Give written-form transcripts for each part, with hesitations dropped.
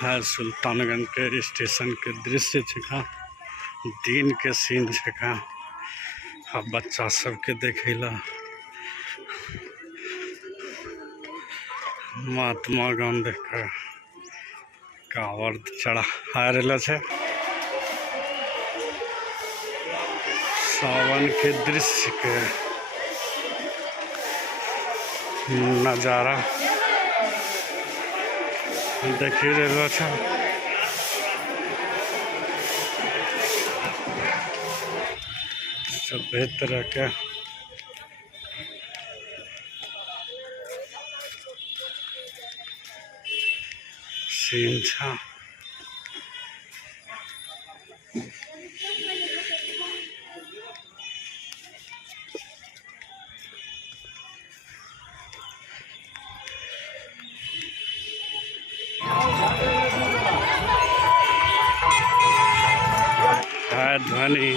है सुल्तानगंज के स्टेशन के दृश्य छिका, दिन के सीन छिका। अब बच्चा सबके देखेला महात्मा गांधी का कांवर चढ़ा रहल है। सावन के दृश्य के नज़ारा देखी रहल है। सभे तरह के सीन छा। है ध्वनि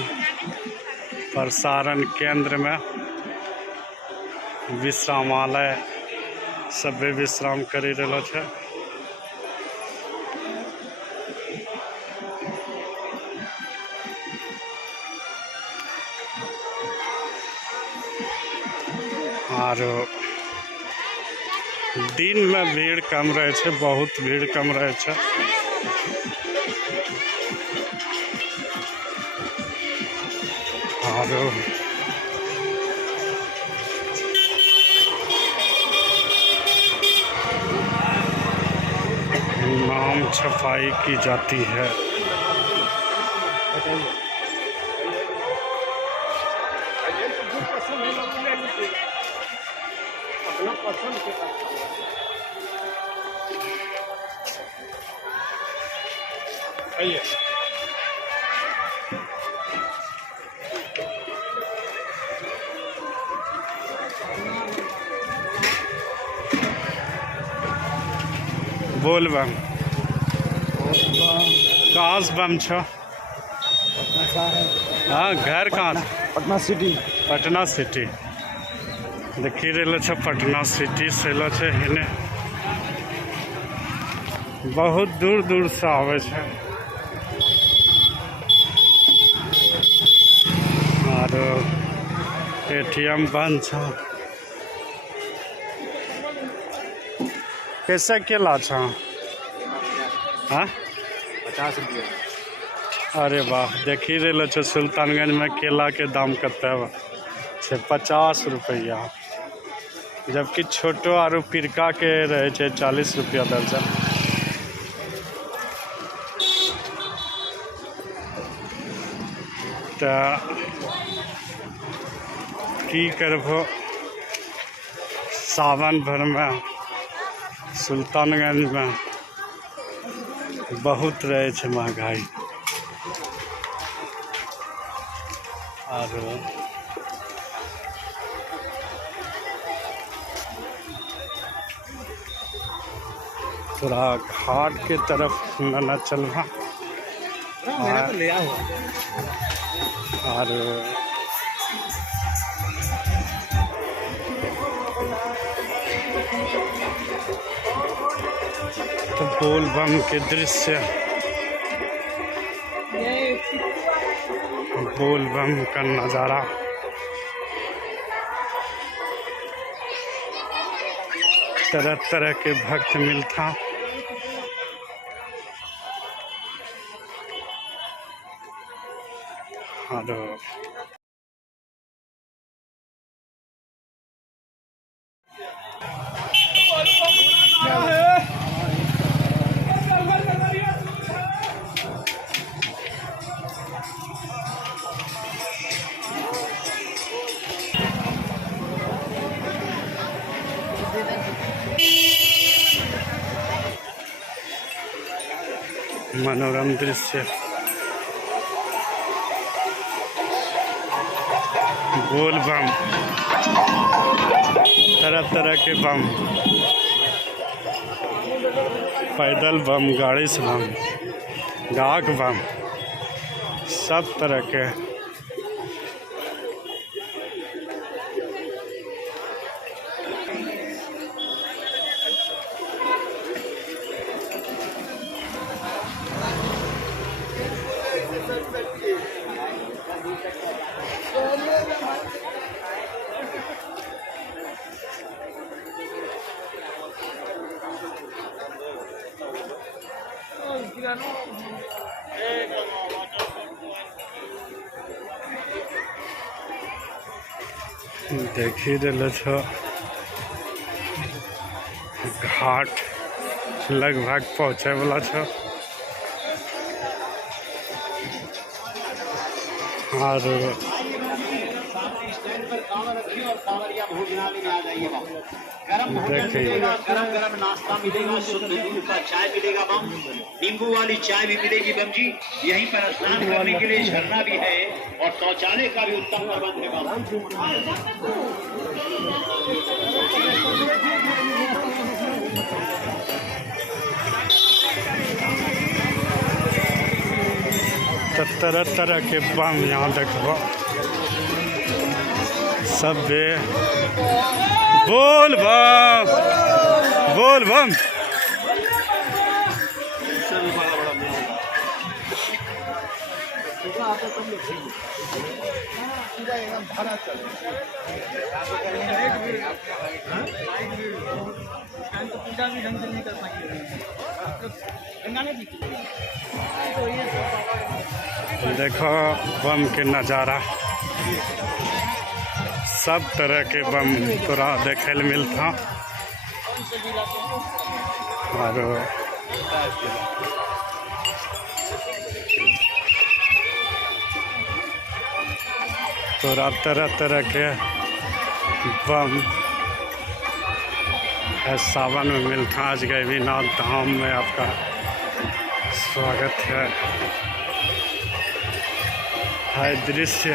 प्रसारण केंद्र में विश्रामालय सभे विश्राम करी रहल है। और दिन में भीड़ कम रहे छे, बहुत भीड़ कम रहे छे। और नाम छपाई की जाती है। अपना पसंद के आइए। बोल बम कहाँ से बम छो? हाँ, घर कहाँ? पटना सिटी। पटना सिटी देखी रहल छे। पटना सिटी से लो छे हिने बहुत दूर दूर से आवे छे। और एटीएम बंद छे। कैसे केला छा? हाँ, 50 रुपये। अरे वाह, देखी रहल छे सुल्तानगंज में केला के दाम कते छे? 50 रुपया, जबकि छोटो और पिरका के रहे छे 40 रुपया दर्जन। तो की करबो, सावन भर में सुल्तानगंज में बहुत रहे छे महंगाई। और थोड़ा घाट के तरफ न चलवा। और तो बोल बम के दृश्य, बोल बम का नज़ारा तरह तरह के भक्त मिलता। और मनोरम दृश्य, बोल बम, तरह तरह के बम, पैदल बम, गाड़ी से बम, डाक बम, सब तरह के। देखी रहल छो घाट लगभग पहुँचे वाला छो और देखिए गरम नाश्ता मिलेगा, शुद्ध दूध का चाय मिलेगा बम, नींबू वाली चाय भी मिलेगी बम जी। यहीं पर स्नान करने के लिए झरना भी है और शौचालय का भी उत्तम प्रबंध है बम। तो तरह तरह के बम यहाँ देखो सब बोल बम बोल बम। देखो बम के नज़ारा, सब तरह के बम तोरा देखे ले मिलता और तोरा तरह तरह के बम सावन में मिलता। आज गैवीनाथ धाम में आपका स्वागत है। दृश्य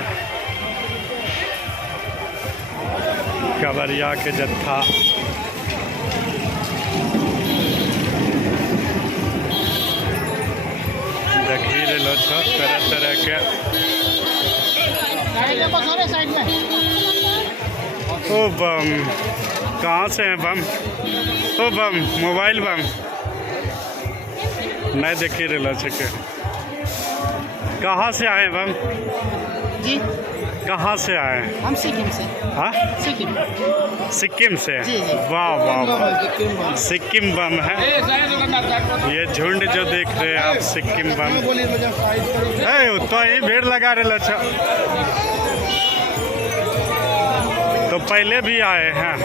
कवरिया के जत्था देखी रहलो छो तरह तरह के। ओ बम कहाँ से है बम? ओ बम मोबाइल बम नहीं देखी रहलो छो के। कहाँ से आए बम जी? कहाँ से आए? हम सिक्किम से। हाँ सिक्किम से? जी, जी। वाह वाह वाह, सिक्किम बम है ये झुंड जो देख रहे हैं आप, सिक्किम बम है। तो ही भीड़ लगा रहे छ, तो पहले भी आए हैं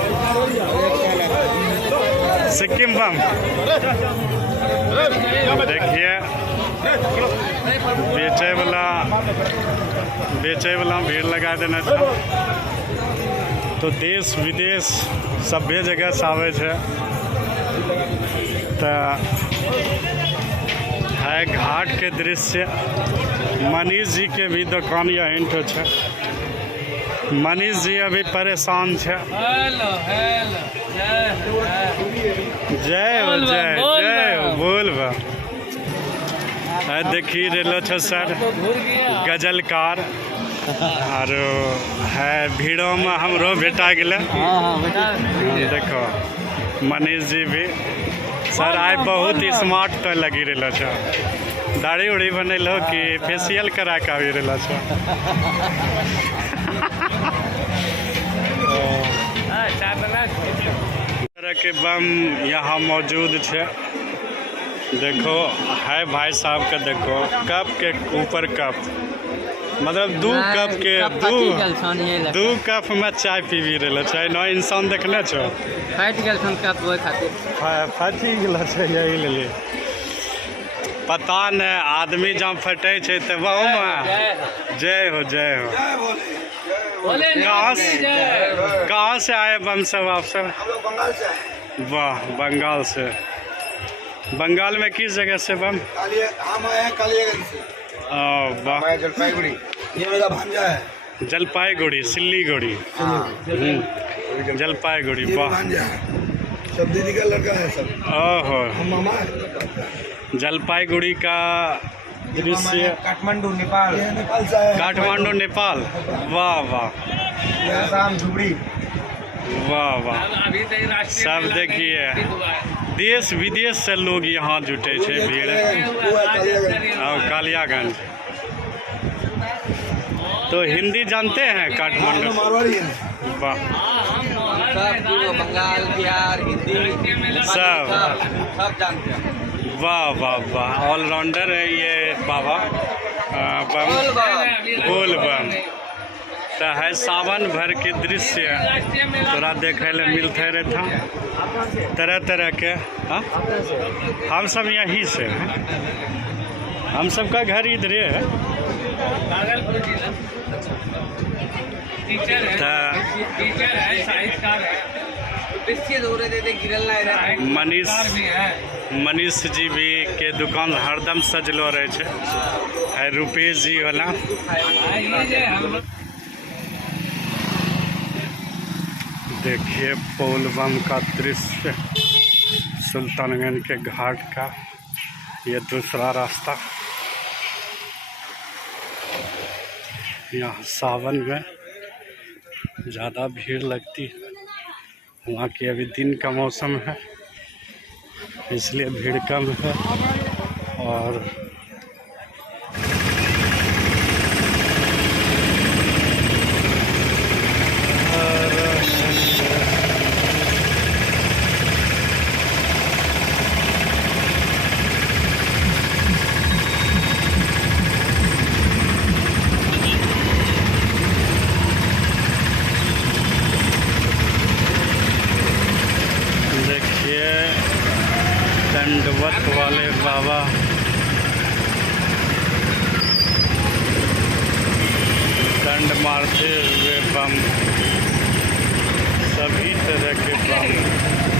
सिक्किम बम। देखिए बेचे वाला भीड़ लगा देना था। तो देश विदेश सभ्य जगह से आवे छे। तो है घाट के दृश्य। मनीष जी के भी दुकान यहीं तो छे। मनीष जी अभी परेशान छे। जय हो जय जय हो बोल बा। देखी रहलो छो सर गजलकार और है भीड़ों में हमरो भेटा गेले। देखो मनीष जी भी सर आए बहुत स्मार्ट तो लगी रहलो छो। दाढ़ी उड़ी बनैलो कि फेशियल करा के आबि रहलो छो। तरह के बम यहाँ मौजूद छे। देखो है भाई साहब का, देखो कप के ऊपर कप, मतलब दू कप के दू कप में चाय पीबी रहलो छै। न इंसान देखले छो फाइट गेल छन कप ओइ खातिर फाटी गेलो छै यही लेली। पता नहीं आदमी जहाँ फटे छै तो वह में जय हो जय हो। कहाँ से आए बम सब आप सब? वाह बंगाल से। बंगाल में किस जगह से बम? हम आए हैं कालियागंज से। वाह जलपाईगुड़ी, ये मेरा भांजा है। जलपाईगुड़ी सिल्लीगुड़ी। जलपाईगुड़ी वाह। सब दीदी का लड़का है सब। ओहो हम मामा है। जलपाईगुड़ी का दृश्य। काठमांडू नेपाल। नेपाल से है। काठमांडू नेपाल। वाह वाह धुबड़ी। वाह वाह। सब देखिए देश विदेश से लोग यहाँ जुटे छे भीड़। कालियागंज तो हिंदी जानते हैं काठमांडू? वाह बंगाल बिहार हिंदी सब जानते हैं। वाह वाह वाह, ऑलराउंडर है ये बाबा। बोल बम तो है सावन भर के दृश्य तोरा देखे ले मिलते रहता, तरह तरह के। हाँ, हम सब यहीं से हैं, हम सबका घर इधरे है। मनीष जी भी के दुकान हरदम सजलो रहे छे। है रुपेश जी वाला। देखिए पोल बम का दृश्य सुल्तानगंज के घाट का, ये दूसरा रास्ता। यहाँ सावन में ज़्यादा भीड़ लगती है, हालांकि अभी दिन का मौसम है इसलिए भीड़ कम है। और दंडवत वाले बाबा, दंड मारते हुए बम, सभी तरह के बम।